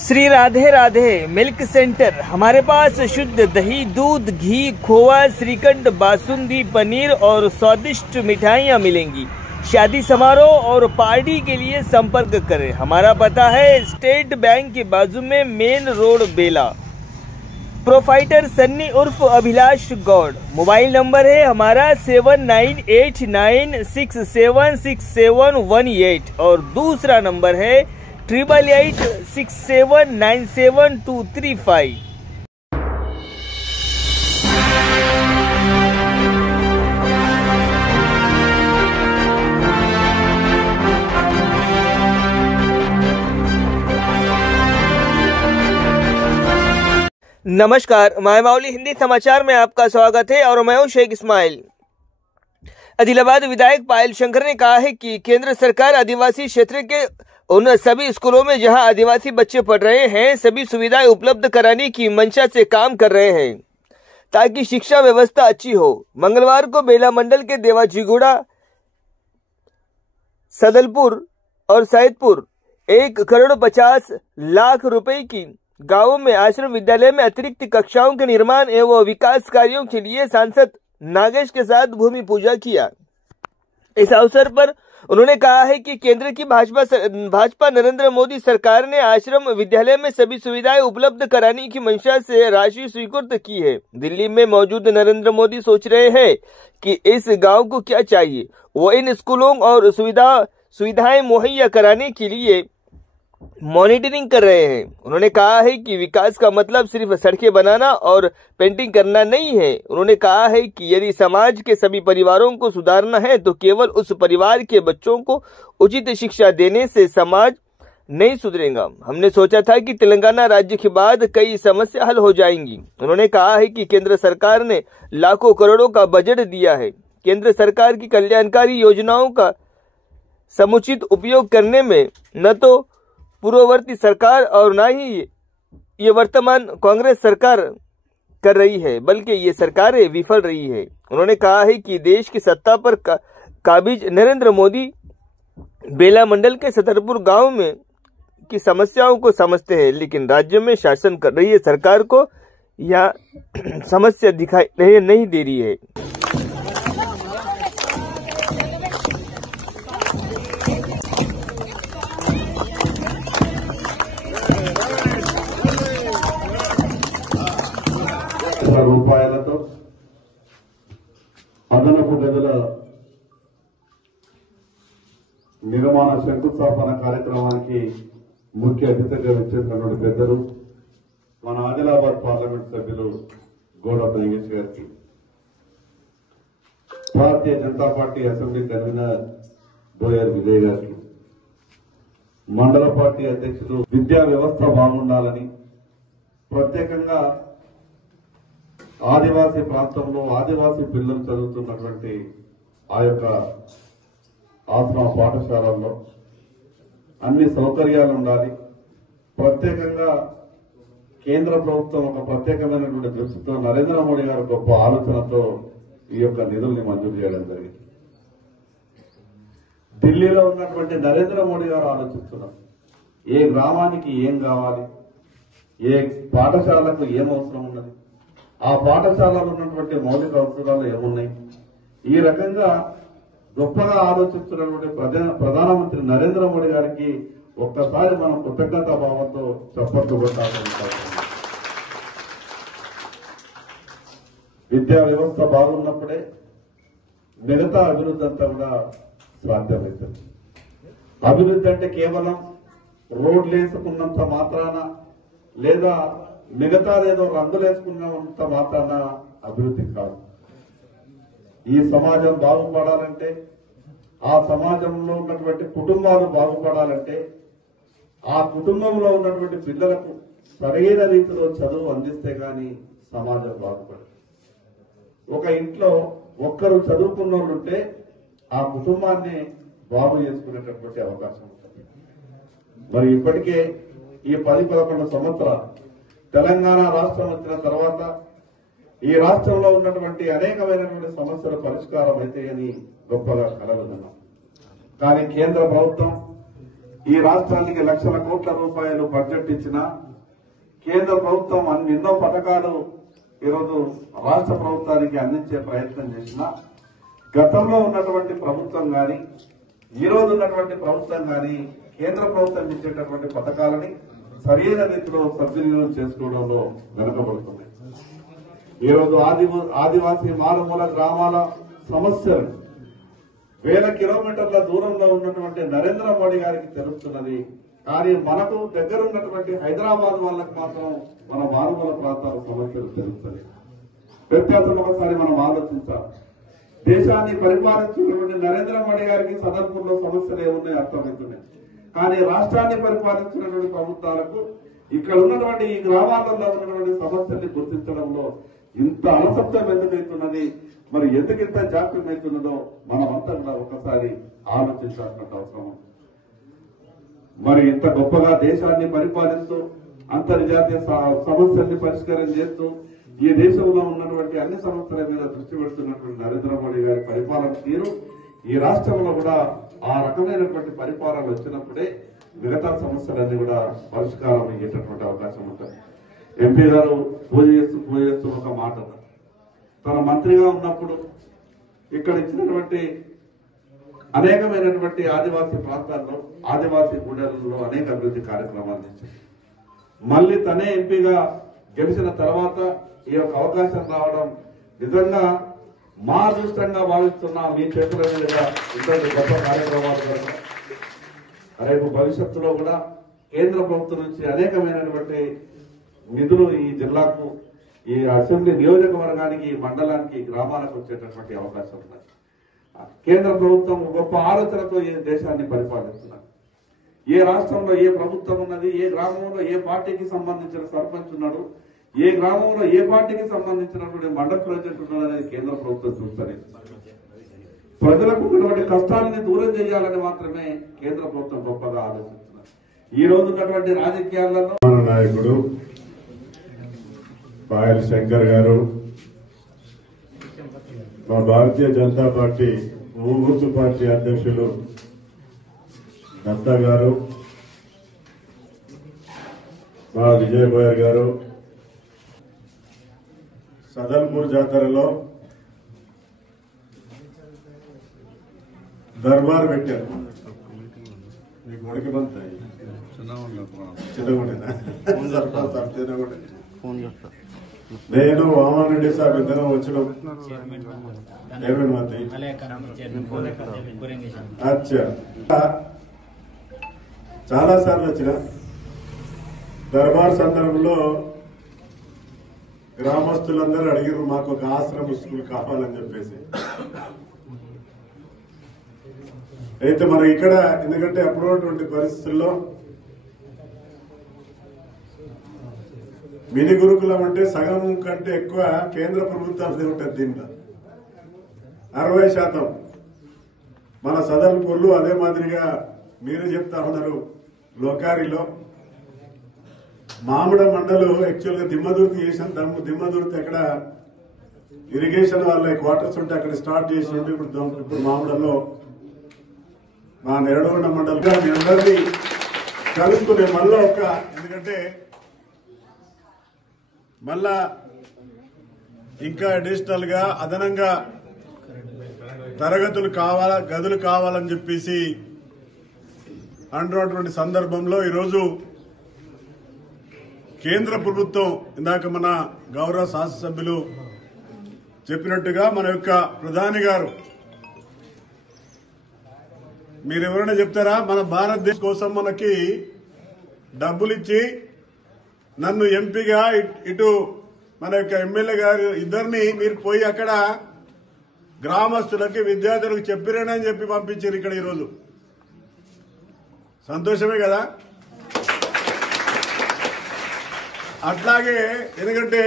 Shri Radhe Radhe milk centre. हमारे पास शुद्ध दही, दूध, घी, खोवा, श्रीखंड, बासुंदी, पनीर और स्वादिष्ट मिठाइयाँ मिलेंगी। शादी समारोह और पार्टी के लिए संपर्क करें। हमारा पता है स्टेट बैंक के बाजू में, मेन रोड, बेला। प्रोफाइटर सन्नी उर्फ अभिलाष गौड़। मोबाइल नंबर है हमारा 7989676718 और दूसरा नंबर है 8886797235। नमस्कार, मायमावली हिंदी समाचार में आपका स्वागत है और मैं हूं शेख इस्माइल। आदिलाबाद विधायक पायल शंकर ने कहा है कि केंद्र सरकार आदिवासी क्षेत्र के उन सभी स्कूलों में जहां आदिवासी बच्चे पढ़ रहे हैं सभी सुविधाएं उपलब्ध कराने की मंशा से काम कर रहे हैं ताकि शिक्षा व्यवस्था अच्छी हो। मंगलवार को बेला मंडल के देवाजीगुड़ा, सदलपुर और सैदपुर 1,50,00,000 रुपए की गांवों में आश्रम विद्यालय में अतिरिक्त कक्षाओं के निर्माण एवं विकास कार्यों के लिए सांसद नागेश के साथ भूमि पूजा किया। इस अवसर पर उन्होंने कहा है कि केंद्र की भाजपा नरेंद्र मोदी सरकार ने आश्रम विद्यालय में सभी सुविधाएं उपलब्ध कराने की मंशा से राशि स्वीकृत की है। दिल्ली में मौजूद नरेंद्र मोदी सोच रहे हैं कि इस गांव को क्या चाहिए, वो इन स्कूलों और सुविधाएं मुहैया कराने के लिए मॉनिटरिंग कर रहे हैं। उन्होंने कहा है कि विकास का मतलब सिर्फ सड़कें बनाना और पेंटिंग करना नहीं है। उन्होंने कहा है कि यदि समाज के सभी परिवारों को सुधारना है तो केवल उस परिवार के बच्चों को उचित शिक्षा देने से समाज नहीं सुधरेगा। हमने सोचा था कि तेलंगाना राज्य के बाद कई समस्या हल हो जाएंगी। उन्होंने कहा है कि केंद्र सरकार ने लाखों करोड़ों का बजट दिया है। केंद्र सरकार की कल्याणकारी योजनाओं का समुचित उपयोग करने में न तो पूर्ववर्ती सरकार और न ही ये वर्तमान कांग्रेस सरकार कर रही है, बल्कि ये सरकारें विफल रही है। उन्होंने कहा है कि देश की सत्ता पर काबिज नरेंद्र मोदी बेला मंडल के सदरपुर गांव में की समस्याओं को समझते हैं, लेकिन राज्य में शासन कर रही है सरकार को यह समस्या दिखाई नहीं दे रही है। రూపాయలతో అదనపు గదుల నిర్మాణ శంకుస్థాపన కార్యక్రమానికి ముఖ్య అతిథిగా వచ్చేసినటువంటి పెద్దలు మన ఆదిలాబాద్ పార్లమెంట్ సభ్యులు గోడ నాగేష్ గారికి, Bharatiya Janata party assembly convener Boyar Vijay గారికి, మండల పార్టీ అధ్యక్షులు విద్యా వ్యవస్థ బాగుండాలని ప్రత్యేకంగా ఆదివాసీ ప్రాంతంలో ఆదివాసీ పిల్లలు చదువుతున్నటువంటి ఆ యొక్క ఆశ్రమ పాఠశాలల్లో అన్ని సౌకర్యాలు ఉండాలి. ప్రత్యేకంగా కేంద్ర ప్రభుత్వం ఒక ప్రత్యేకమైనటువంటి దృష్టితో నరేంద్ర మోడీ గారు గొప్ప ఆలోచనతో ఈ యొక్క నిధుల్ని మంజూరు చేయడం జరిగింది. ఢిల్లీలో ఉన్నటువంటి నరేంద్ర మోడీ గారు ఆలోచిస్తున్నారు ఏ గ్రామానికి ఏం కావాలి, ఏ పాఠశాలకు ఏం అవసరం ఉన్నది, ఆ పాఠశాలలో ఉన్నటువంటి మౌలిక అవసరాలు ఏమున్నాయి. ఈ రకంగా గొప్పగా ఆలోచిస్తున్నటువంటి ప్రధానమంత్రి నరేంద్ర మోడీ గారికి ఒక్కసారి మనం కృతజ్ఞతా భావంతో చప్పట్లు కొట్టాల్సిన అవసరం. విద్యా వ్యవస్థ బాగున్నప్పుడే మిగతా అభివృద్ధి అంతా కూడా సాధ్యమవుతుంది. అభివృద్ధి అంటే కేవలం రోడ్లు వేసుకున్నంత మాత్రాన లేదా మిగతాదేదో రంగులేసుకున్నంత మాత్రాన అభివృద్ధి కాదు. ఈ సమాజం బాగుపడాలంటే, ఆ సమాజంలో ఉన్నటువంటి కుటుంబాలు బాగుపడాలంటే, ఆ కుటుంబంలో ఉన్నటువంటి పిల్లలకు సరైన రీతిలో చదువు అందిస్తే గాని సమాజం బాగుపడదు. ఒక ఇంట్లో ఒక్కరు చదువుకున్న వాళ్ళుంటే ఆ కుటుంబాన్ని బాగు చేసుకునేటటువంటి అవకాశం ఉంటుంది. మరి ఇప్పటికే ఈ 10-11 సంవత్సరాలు తెలంగాణ రాష్ట్రం వచ్చిన తర్వాత ఈ రాష్ట్రంలో ఉన్నటువంటి అనేకమైనటువంటి సమస్యల పరిష్కారం అయితే అని గొప్పగా కలగదన్నాం. కానీ కేంద్ర ప్రభుత్వం ఈ రాష్ట్రానికి లక్షల కోట్ల రూపాయలు బడ్జెట్ ఇచ్చిన కేంద్ర ప్రభుత్వం ఎన్నో పథకాలు ఈరోజు రాష్ట్ర ప్రభుత్వానికి అందించే ప్రయత్నం చేసిన గతంలో ఉన్నటువంటి ప్రభుత్వం గాని ఈ రోజు ఉన్నటువంటి ప్రభుత్వం గాని కేంద్ర ప్రభుత్వం ఇచ్చేటటువంటి పథకాలని సరైన రీతిలో సద్వినియోగం చేసుకోవడంలో వెనుకబడుతుంది. ఈరోజు ఆదివాసీ మారుమూల గ్రామాల సమస్యలు వేల కిలోమీటర్ల దూరంలో ఉన్నటువంటి నరేంద్ర మోడీ గారికి తెలుస్తున్నది. కానీ మనకు దగ్గర ఉన్నటువంటి హైదరాబాద్ వాళ్ళకు మాత్రం మన మారుమూల ప్రాంతాల సమస్యలు తెలుస్తుంది. వ్యత్యాసం ఒకసారి మనం ఆలోచించాలి. దేశాన్ని పరిపాలించినటువంటి నరేంద్ర మోడీ గారికి సదర్పూర్లో సమస్యలు ఏమున్నాయి అర్థమవుతున్నాయి. కానీ రాష్ట్రాన్ని పరిపాలించినటువంటి ప్రభుత్వాలకు ఇక్కడ ఉన్నటువంటి ఈ గ్రామాలలో ఉన్నటువంటి సమస్యల్ని గుర్తించడంలో ఇంత అలసత్వం ఎందుకైతున్నది, మరి ఎందుకు ఇంత జాప్యం అవుతున్నదో మనమంతా కూడా ఒకసారి ఆలోచించాల్సిన అవసరం ఉంది. మరి ఇంత గొప్పగా దేశాన్ని పరిపాలిస్తూ అంతర్జాతీయ సమస్యల్ని పరిష్కారం చేస్తూ ఈ దేశంలో ఉన్నటువంటి అన్ని సమస్యల మీద దృష్టి పెడుతున్నటువంటి నరేంద్ర మోడీ గారి పరిపాలన తీరు ఈ రాష్ట్రంలో కూడా ఆ రకమైనటువంటి పరిపాలన వచ్చినప్పుడే మిగతా సమస్యలన్నీ కూడా పరిష్కారం అయ్యేటటువంటి అవకాశం ఉంటుంది. ఎంపీ గారు పూజ చేస్తూ ఒక మాట తన మంత్రిగా ఉన్నప్పుడు ఇక్కడ ఇచ్చినటువంటి అనేకమైనటువంటి ఆదివాసీ ప్రాంతాల్లో ఆదివాసీ గూడెలలో అనేక అభివృద్ధి కార్యక్రమాలు చేశారు. మళ్ళీ తనే ఎంపీగా గెలిచిన తర్వాత ఈ యొక్క అవకాశం రావడం నిజంగా మా అదృష్టంగా భావిస్తున్నా. మీ చేతుల మీదుగా ఇటువంటి గొప్ప కార్యక్రమాలు జరగడం రేపు భవిష్యత్తులో కూడా కేంద్ర ప్రభుత్వం నుంచి అనేకమైనటువంటి నిధులు ఈ జిల్లాకు ఈ అసెంబ్లీ నియోజకవర్గానికి మండలానికి గ్రామాలకు వచ్చేటటువంటి అవకాశం ఉన్నది. కేంద్ర ప్రభుత్వం గొప్ప ఆలోచనతో ఈ దేశాన్ని పరిపాలిస్తున్నారు. ఏ రాష్ట్రంలో ఏ ప్రభుత్వం ఉన్నది, ఏ గ్రామంలో ఏ పార్టీకి సంబంధించిన సర్పంచ్ ఉన్నాడు, ఏ గ్రామంలో ఏ పార్టీకి సంబంధించినటువంటి మండల ప్రెసిడెంట్ ఉన్నాడు అనేది కేంద్ర ప్రభుత్వం చూస్తుంది. ప్రజలకు ఉన్నటువంటి కష్టాలని దూరం చేయాలని మాత్రమే కేంద్ర ప్రభుత్వం గొప్పగా ఆలోచిస్తున్నారు. ఈ రోజు ఉన్నటువంటి రాజకీయాలలో నాయకుడు పాయల శంకర్ గారు, మా భారతీయ జనతా పార్టీ ఊగుర్తు పార్టీ అధ్యక్షులు దత్తా గారు, మా విజయ్ బోయర్ గారు సదల్పూర్ జాతరలో దర్బార్ పెట్టారు. మీకు ఉడికి బంతాయి నేను వామన్ సాబ్ ఇద్దరం వచ్చినాం. అచ్చా, చాలా సార్లు వచ్చిన దర్బార్ సందర్భంలో గ్రామస్తులందరూ అడిగారు మాకు ఒక ఆశ్రమ స్కూల్ కావాలని చెప్పేసి. అయితే మరి ఇక్కడ ఎందుకంటే అప్పుడున్నటువంటి పరిస్థితుల్లో మినీ గురుకులం అంటే సగం కంటే ఎక్కువ కేంద్ర ప్రభుత్వాలది ఉంటుంది. దీంట్లో 60% మన సదల్పూర్లు, అదే మాదిరిగా మీరు చెప్తా ఉన్నారు లోకారిలో మామిడ మండలు యాక్చువల్ గా దిమ్మదుర్తి చేసిన దిమ్మదుర్తి అక్కడ ఇరిగేషన్ వాళ్ళ క్వార్టర్స్ ఉంటే అక్కడ స్టార్ట్ చేసిండు. ఇప్పుడు మామిడల్లో మా నెరడగొండ మండలిగా మీ అందరినీ కలుసుకునే మళ్ళా ఎందుకంటే మళ్ళా ఇంకా అడిషనల్ గా అదనంగా గదులు కావాలని చెప్పేసి అంటున్నటువంటి సందర్భంలో ఈరోజు కేంద్ర ప్రభుత్వం ఇందాక మన గౌరవ శాసనసభ్యులు చెప్పినట్టుగా మన యొక్క ప్రధాని గారు, మీరెవరైనా చెప్తారా మన భారతదేశం కోసం మనకి డబ్బులు ఇచ్చి నన్ను ఎంపీగా ఇటు మన యొక్క ఎమ్మెల్యే గారు ఇద్దరిని మీరు పోయి అక్కడ గ్రామస్తులకి విద్యార్థులకు చెప్పిరేనని చెప్పి పంపించారు ఇక్కడ ఈరోజు. సంతోషమే కదా. అట్లాగే ఎందుకంటే